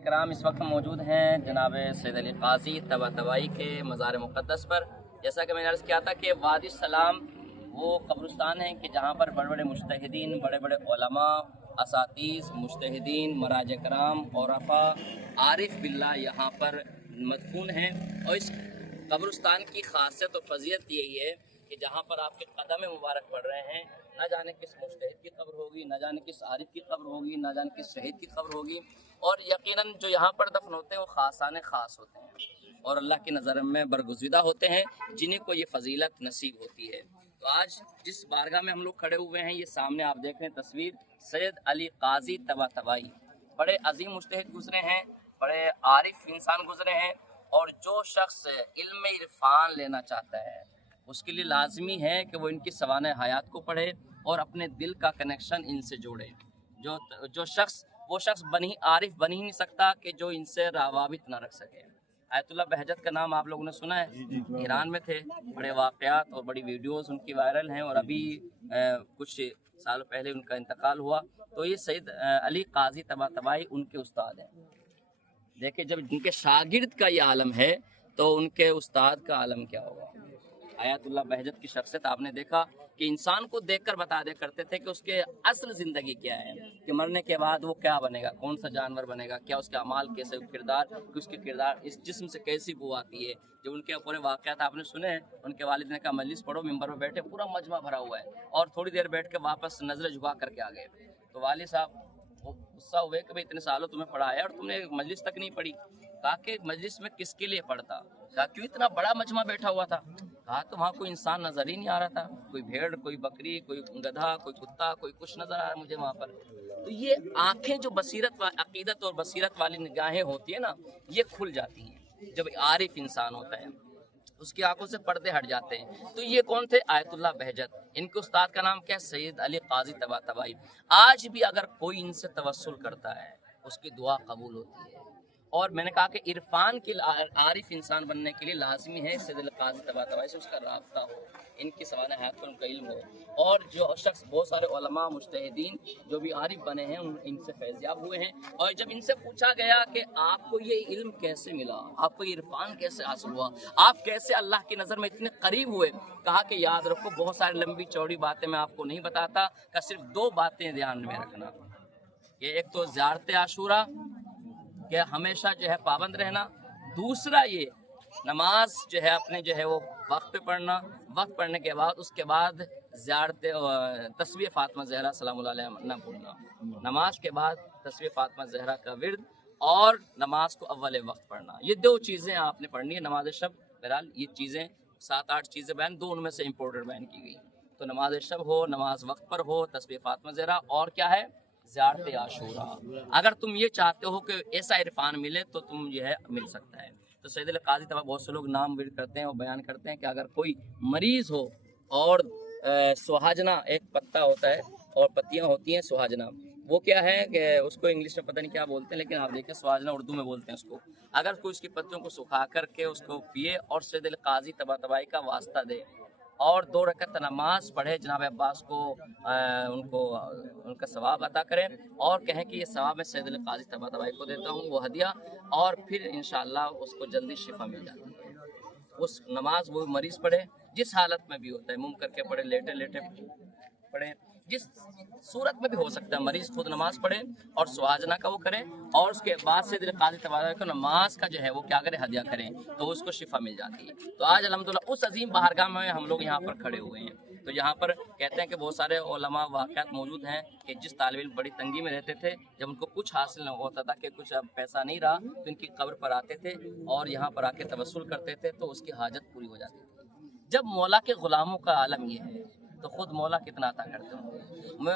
कराम इस वक्त मौजूद हैं जनाब सैयद अली काजी तबातबाई के मज़ार मुक़द्दस पर। जैसा कि मैंने अर्ज़ किया था कि वादी सलाम वो कब्रिस्तान है कि जहाँ पर बड़े बड़े मुज्तहिदीन, बड़े बड़े उलमा, असातीज़, मुज्तहिदीन, मराज कराम, औरफा, आरिफ बिल्ला यहाँ पर मदफून हैं। और इस कब्रिस्तान की खासियत और फजीयत यही है कि जहाँ पर आपके कदम मुबारक पड़ रहे हैं, न जाने किस मुज्तहिद की कब्र होगी, न जाने किस आरिफ की कब्र होगी, न जाने किस शहीद की कब्र होगी। और यकीनन जो यहाँ पर दफन होते हैं वो खासाने खास होते हैं और अल्लाह की नज़र में बरगुज़ीदा होते हैं, जिन्हें को ये फजीलत नसीब होती है। तो आज जिस बारगाह में हम लोग खड़े हुए हैं, ये सामने आप देख रहे हैं तस्वीर, सैयद अली काजी तबातबाई। बड़े अजीम मुज्तहिद गुजरे हैं, बड़े आरिफ इंसान गुजरे हैं। और जो शख्स इल्म इरफान लेना चाहता है उसके लिए लाजमी है कि वो इनकी सवाने हयात को पढ़े और अपने दिल का कनेक्शन इनसे जोड़े। जो शख्स वो शख्स आरिफ बन ही नहीं सकता कि जो इनसे रावाबित ना रख सके। आयतुल्लाह बहजत का नाम आप लोगों ने सुना है, ईरान में थे, बड़े वाक़यात और बड़ी वीडियोस उनकी वायरल हैं और अभी कुछ साल पहले उनका इंतकाल हुआ। तो ये सैयद अली काजी तबातबाई उनके उस्ताद हैं। देखिए, जब उनके शागिर्द का ये आलम है तो उनके उस्ताद का आलम क्या होगा। आयतुल्लाह बहजत की शख्सियत आपने देखा कि इंसान को देखकर बता दे करते थे कि उसके असल ज़िंदगी क्या है, कि मरने के बाद वो क्या बनेगा, कौन सा जानवर बनेगा, क्या उसके अमाल कैसे, किरदार कि उसके किरदार इस जिस्म से कैसी बू आती है। जब उनके पूरे वाक़यात आपने सुने हैं, उनके वालिद ने कहा मजलिस पढ़ो, मिंबर पर बैठे, पूरा मजमा भरा हुआ है और थोड़ी देर बैठ के वापस नज़रें झुका करके आ गए। तो वालिद साहब वो गुस्सा हुए कि भाई इतने सालों तुम्हें पढ़ाया और तुमने मजलिस तक नहीं पढ़ी। कहा कि मजलिस में किसके लिए पढ़ता, कहा क्यों इतना बड़ा मजमा बैठा हुआ था। कहा तो वहाँ कोई इंसान नजर ही नहीं आ रहा था, कोई भेड़, कोई बकरी, कोई गधा, कोई कुत्ता, कोई कुछ नजर आ रहा है मुझे वहाँ पर। तो ये आंखें जो बसीरत अकीदत और बसीरत वाली निगाहें होती है ना, ये खुल जाती हैं जब आरिफ इंसान होता है, उसकी आंखों से पर्दे हट जाते हैं। तो ये कौन थे? आयतुल्लाह बहजत। इनके उस्ताद का नाम क्या? सैयद अली काजी तबातबाई। आज भी अगर कोई इनसे तवस्सुल करता है उसकी दुआ कबूल होती है। और मैंने कहा कि इरफान के आरिफ इंसान बनने के लिए लाजमी है सैयद अली काजी तबातबाई से उसका राब्ता हो, इनकी सवाल हयात पर उनका इल्म हो। और जो शख्स, बहुत सारे उलमा मुज्तहिदीन जो भी आरिफ बने हैं इनसे फैज़याब हुए हैं। और जब इनसे पूछा गया कि आपको ये इल्म कैसे मिला, आपको ये इरफान कैसे हासिल हुआ, आप कैसे अल्लाह की नज़र में इतने करीब हुए, कहा कि याद रखो बहुत सारी लंबी चौड़ी बातें मैं आपको नहीं बताता, का सिर्फ दो बातें ध्यान में रखना। ये एक तो ज़ियारत आशूरा कि हमेशा जो है पाबंद रहना, दूसरा ये नमाज जो है अपने जो है वो वक्त पे पढ़ना, वक्त पढ़ने के बाद उसके बाद ज़ियारत तस्बीह फातिमा ज़हरा सलामुल्लाह अलैहा न भूलना, नमाज के बाद तस्बीह फातिमा ज़हरा का विर्द और नमाज को अव्वल वक्त पढ़ना। ये दो चीज़ें आपने पढ़नी है नमाज शब। बहरहाल ये चीज़ें 7-8 चीज़ें बयान, दो उनमें से इम्पोर्टेंट बयान की गई। तो नमाज शब हो, नमाज वक्त पर हो, तस्बीह फातिमा ज़हरा, और क्या है? ज़ियारत आशूरा। अगर तुम ये चाहते हो कि ऐसा इरफान मिले तो तुम ये है मिल सकता है। तो सैयद अली काजी तबातबाई, बहुत से लोग नाम विर्द करते हैं और बयान करते हैं कि अगर कोई मरीज़ हो और सुहाजना एक पत्ता होता है और पत्तियां होती हैं सुहाजना, वो क्या है कि उसको इंग्लिश में पता नहीं क्या बोलते हैं, लेकिन आप देखें सुहाजना उर्दू में बोलते हैं उसको। अगर कोई उसकी पत्तियों को सुखा करके उसको पिए और सैयद अली काजी तबातबाई का वास्ता दे और 2 रकअत नमाज पढ़े, जनाब अब्बास को उनको उनका सवाब अता करें और कहें कि ये सवाब मैं सैयद अली काजी तबातबाई को देता हूँ, वो हदिया, और फिर इंशाअल्लाह उसको जल्दी शिफा मिल जाती है। उस नमाज वो मरीज़ पढ़े, जिस हालत में भी होता है, मुंह करके पढ़े, लेटे लेटे पढ़े, जिस सूरत में भी हो सकता है, मरीज़ खुद नमाज पढ़े और सुहाजना का वो करें और उसके बाद से काजी तबातबाई को नमाज का जो है वो क्या करें, हदिया करें, तो उसको शिफा मिल जाती है। तो आज अल्हम्दुलिल्लाह उस अजीम बारगाह में हम लोग यहाँ पर खड़े हुए हैं। तो यहाँ पर कहते हैं कि बहुत सारे उलमा वाक़यात मौजूद हैं कि जिस तालिब इल्म बड़ी तंगी में रहते थे, जब उनको कुछ हासिल नहीं होता था, कि कुछ अब पैसा नहीं रहा, तो इनकी कब्र पर आते थे और यहाँ पर आके तवस्सुल करते थे तो उसकी हाजत पूरी हो जाती थी। जब मौला के ग़ुलामों का आलम ये है तो ख़ुद मौला कितना अता करते होंगे।